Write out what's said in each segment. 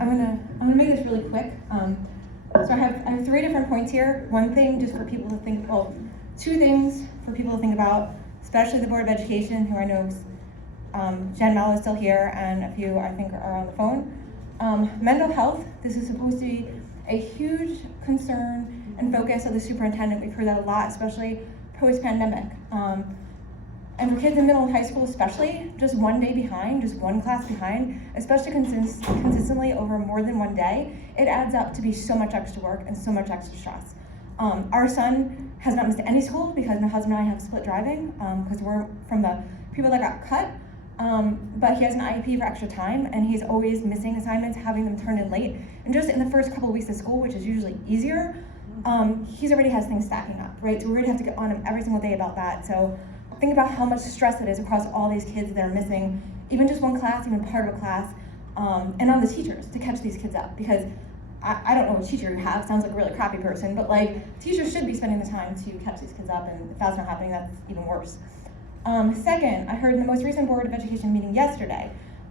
I'm gonna make this really quick. So I have 3 different points here. One thing just for people to think, well, 2 things for people to think about, especially the Board of Education, who I know Jen Mallow is still here, and a few I think are on the phone. Mental health, this is supposed to be a huge concern and focus of the superintendent. We've heard that a lot, especially post-pandemic. And for kids in middle and high school especially, just one day behind, just one class behind, especially consistently over more than one day, it adds up to be so much extra work and so much extra stress. Our son has not missed any school because my husband and I have split driving because we're from the people that got cut, but he has an IEP for extra time and he's always missing assignments, having them turned in late. And just in the first couple of weeks of school, which is usually easier, he's already has things stacking up, right? So we already have to get on him every single day about that. So think about how much stress it is across all these kids that are missing, even just one class, even part of a class, and on the teachers to catch these kids up. Because I don't know what teacher you have, sounds like a really crappy person, but like teachers should be spending the time to catch these kids up, and if that's not happening, that's even worse. Second, I heard in the most recent Board of Education meeting yesterday,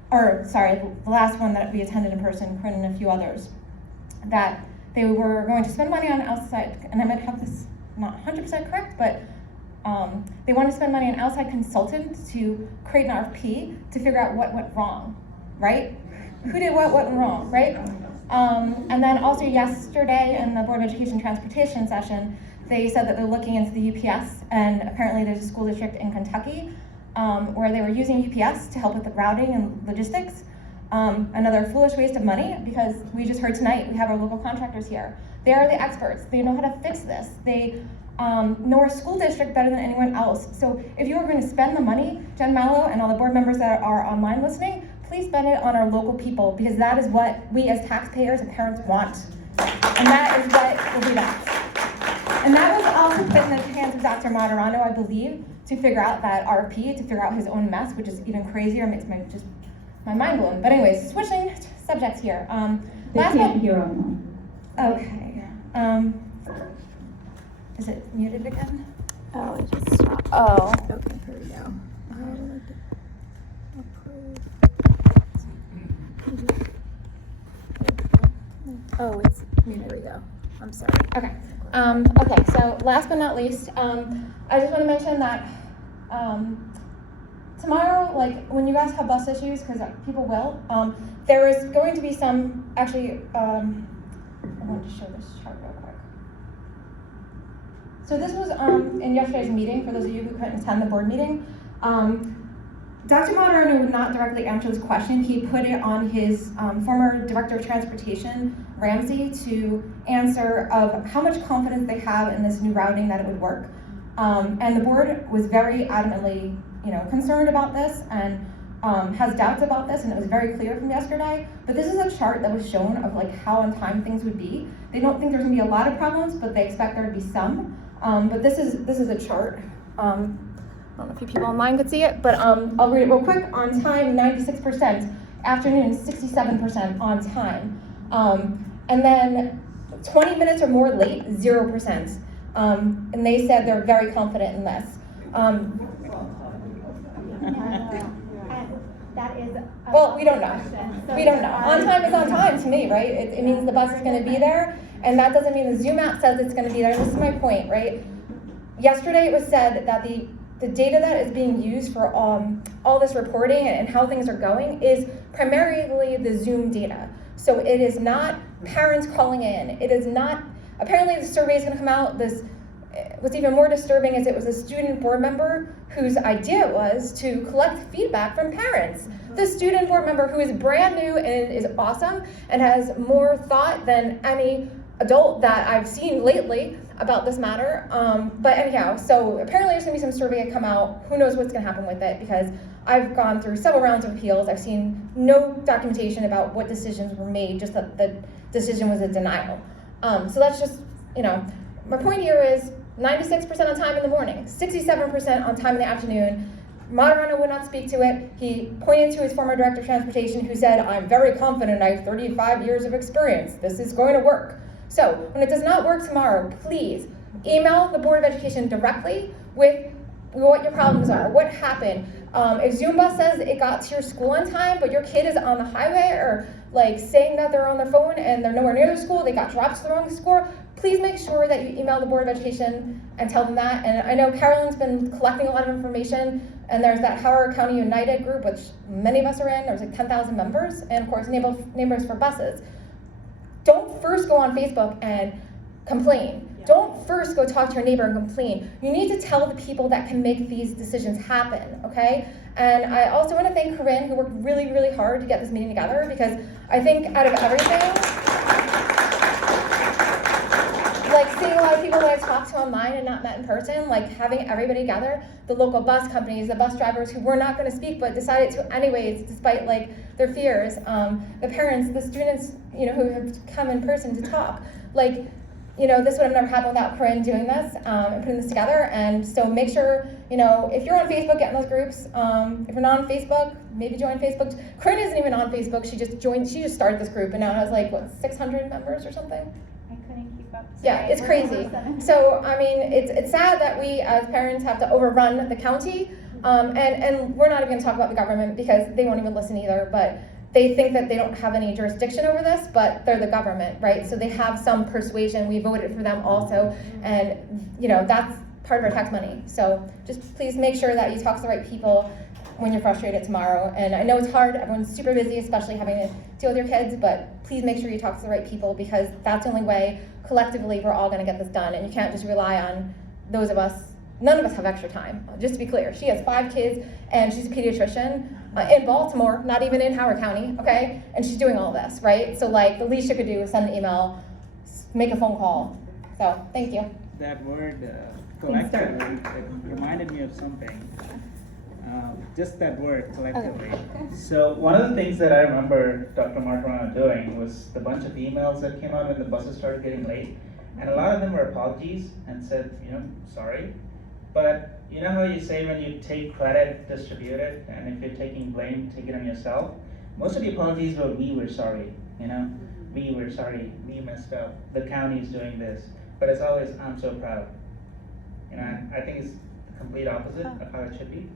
or sorry, the last one that we attended in person, Corinne and a few others, that they were going to spend money on outside, and I might have this not 100% correct, but they want to spend money on outside consultants to create an RFP to figure out what went wrong, right? Who did what went wrong, right? And then also yesterday in the Board of Education transportation session, they said that they're looking into the UPS, and apparently there's a school district in Kentucky where they were using UPS to help with the routing and logistics. Another foolish waste of money, because we just heard tonight, we have our local contractors here. They are the experts. They know how to fix this. They know our school district better than anyone else. So if you are going to spend the money, Jen Mallow and all the board members that are online listening, please spend it on our local people, because that is what we as taxpayers and parents want. And that is what will be best. And that was also put in the hands of Dr. Moderano, I believe, to figure out that RFP, to figure out his own mess, which is even crazier, makes my mind blown. But anyways, switching subjects here. They can't hear online. Okay. Is it muted again? Oh, it just stopped. Oh. Okay, here we go. Oh, it's muted. There we go. I'm sorry. Okay. Okay, so last but not least, I just want to mention that tomorrow, like when you guys have bus issues, because people will, there is going to be some, actually, I want to show this chart real quick. So this was in yesterday's meeting, for those of you who couldn't attend the board meeting. Dr. Moderno would not directly answer this question. He put it on his former Director of Transportation, Ramsey, to answer of how much confidence they have in this new routing that it would work. And the board was very adamantly, concerned about this and has doubts about this, and it was very clear from yesterday. But this is a chart that was shown of like how on time things would be. They don't think there's gonna be a lot of problems, but they expect there to be some. But this is a chart. I don't know if you people online could see it, but I'll read it real quick. On time, 96%. Afternoon, 67% on time. And then 20 minutes or more late, 0%. And they said they're very confident in this. That is well, we don't know. We don't know. On time is on time to me, right? It means the bus is going to be there, and that doesn't mean the Zoom app says it's going to be there. This is my point, right? Yesterday it was said that the data that is being used for all this reporting and how things are going is primarily the Zoom data. So it is not parents calling in. It is not, apparently the survey is going to come out. What's even more disturbing is it was a student board member whose idea was to collect feedback from parents. The student board member who is brand new and is awesome and has more thought than any adult that I've seen lately about this matter. But anyhow, so apparently there's gonna be some survey that come out. Who knows what's gonna happen with it, because I've gone through several rounds of appeals. I've seen no documentation about what decisions were made, just that the decision was a denial. So that's just, my point here is 96% on time in the morning, 67% on time in the afternoon. Moderano would not speak to it. He pointed to his former Director of Transportation, who said, I'm very confident, I have 35 years of experience. This is going to work. So when it does not work tomorrow, please email the Board of Education directly with what your problems are, what happened. If Zoombus says it got to your school on time, but your kid is on the highway or like saying that they're on their phone and they're nowhere near their school, they got dropped to the wrong school, please make sure that you email the Board of Education and tell them that. And I know Carolyn's been collecting a lot of information, and there's that Howard County United group, which many of us are in. There's like 10,000 members, and of course neighbors for buses. Don't first go on Facebook and complain. Don't first go talk to your neighbor and complain. You need to tell the people that can make these decisions happen, okay? And I also want to thank Corinne, who worked really, really hard to get this meeting together, because I think out of everything, like seeing a lot of people that I've talked to online and not met in person, like having everybody together, the local bus companies, the bus drivers who were not going to speak but decided to anyways, despite like their fears, the parents, the students, you know, who have come in person to talk, like, you know, this would have never happened without Corinne doing this and putting this together. And so make sure, you know, if you're on Facebook, get in those groups. If you're not on Facebook, maybe join Facebook. Corinne isn't even on Facebook. She just started this group, and now it has like, what, 600 members or something? I couldn't keep up. Yeah, it's crazy. So, I mean, it's sad that we as parents have to overrun the county. And we're not even gonna talk about the government because they won't even listen either, but they think that they don't have any jurisdiction over this, but they're the government, right? So they have some persuasion. We voted for them also, and you know, that's part of our tax money. So just please make sure that you talk to the right people when you're frustrated tomorrow. And I know it's hard, everyone's super busy, especially having to deal with your kids, but please make sure you talk to the right people, because that's the only way collectively we're all gonna get this done. And you can't just rely on those of us. None of us have extra time, just to be clear. She has 5 kids and she's a pediatrician in Baltimore, not even in Howard County, okay? And she's doing all this, right? So like the least you could do is send an email, make a phone call. So thank you. That word collectively, it reminded me of something. Just that word, collectively. Okay. So one of the things that I remember Dr. Martorano doing was the bunch of emails that came out when the buses started getting late. And a lot of them were apologies and said, you know, sorry. But you know how you say when you take credit, distribute it, and if you're taking blame, take it on yourself? Most of the apologies were, we were sorry, you know? We were sorry, we messed up, the county is doing this. But it's always, I'm so proud. You know, I think it's the complete opposite of how it should be.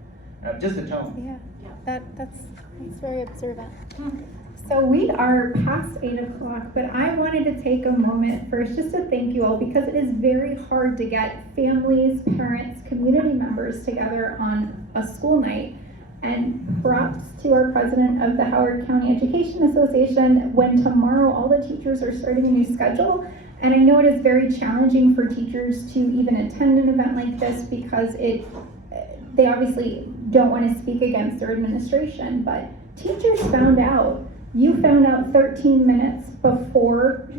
Just the tone. Yeah, that's very observant. So we are past 8 o'clock, but I wanted to take a moment first just to thank you all, because it is very hard to get families, parents, community members together on a school night. And props to our president of the Howard County Education Association, when tomorrow all the teachers are starting a new schedule. And I know it is very challenging for teachers to even attend an event like this, because they obviously don't want to speak against their administration, but teachers found out. You found out 13 minutes before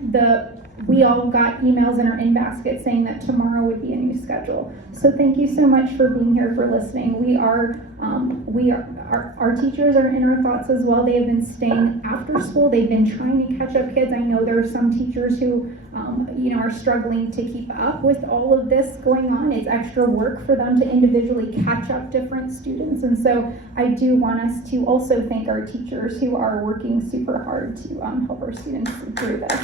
we all got emails in our in-basket saying that tomorrow would be a new schedule. So thank you so much for being here, for listening. Our teachers are in our thoughts as well. They have been staying after school. They've been trying to catch up kids. I know there are some teachers who, are struggling to keep up with all of this going on. It's extra work for them to individually catch up different students. And so I do want us to also thank our teachers who are working super hard to help our students through this.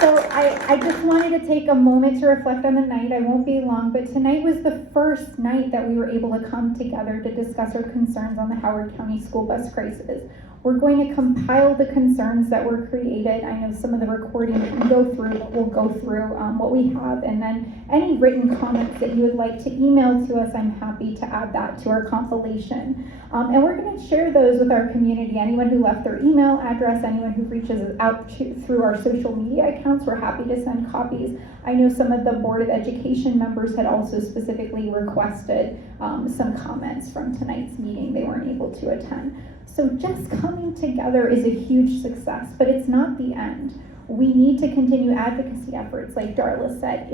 So I just wanted to take a moment to reflect on the night. I won't be long, but tonight was the first night that we were able to come together to discuss our concerns on the Howard County school bus crisis. We're going to compile the concerns that were created. I know some of the recording can go through, but we'll go through what we have, and then any written comments that you would like to email to us, I'm happy to add that to our compilation. And we're going to share those with our community. Anyone who left their email address, anyone who reaches out through our social media accounts, we're happy to send copies. I know some of the Board of Education members had also specifically requested some comments from tonight's meeting. They weren't able to attend. So just coming together is a huge success, but it's not the end. We need to continue advocacy efforts, like Darla said.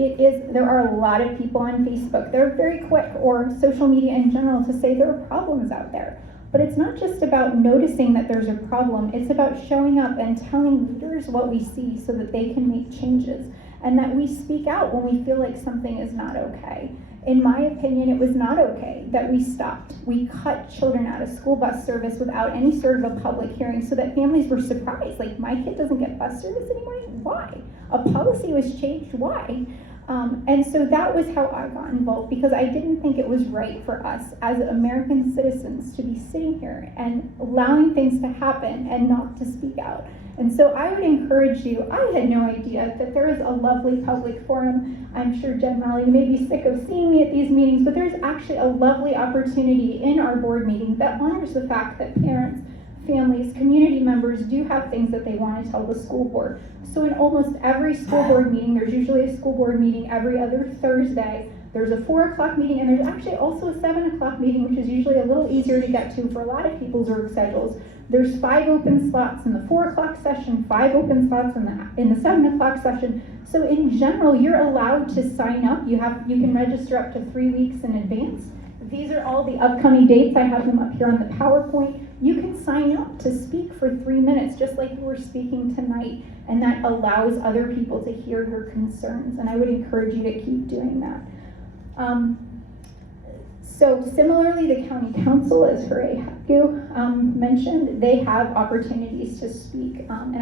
There are a lot of people on Facebook. They're very quick, or social media in general, to say there are problems out there. But it's not just about noticing that there's a problem. It's about showing up and telling leaders what we see so that they can make changes, and that we speak out when we feel like something is not okay. In my opinion, it was not okay that we stopped. We cut children out of school bus service without any sort of a public hearing, so that families were surprised. Like, my kid doesn't get bus service anymore? Why? A policy was changed, why? And so that was how I got involved, because I didn't think it was right for us as American citizens to be sitting here and allowing things to happen and not to speak out. And so I would encourage you, I had no idea that there is a lovely public forum. I'm sure Jen Malley, you may be sick of seeing me at these meetings, but there's actually a lovely opportunity in our board meeting that honors the fact that parents, families, community members do have things that they want to tell the school board. So in almost every school board meeting, there's usually a school board meeting every other Thursday. There's a 4 o'clock meeting, and there's actually also a 7 o'clock meeting, which is usually a little easier to get to for a lot of people's work schedules. There's 5 open slots in the 4 o'clock session, 5 open slots in the 7 o'clock session. So in general, you're allowed to sign up. You can register up to 3 weeks in advance. These are all the upcoming dates. I have them up here on the PowerPoint. You can sign up to speak for 3 minutes, just like you were speaking tonight, and that allows other people to hear your concerns, and I would encourage you to keep doing that. So similarly, the county council, as Hooray Haku mentioned, they have opportunities to speak, and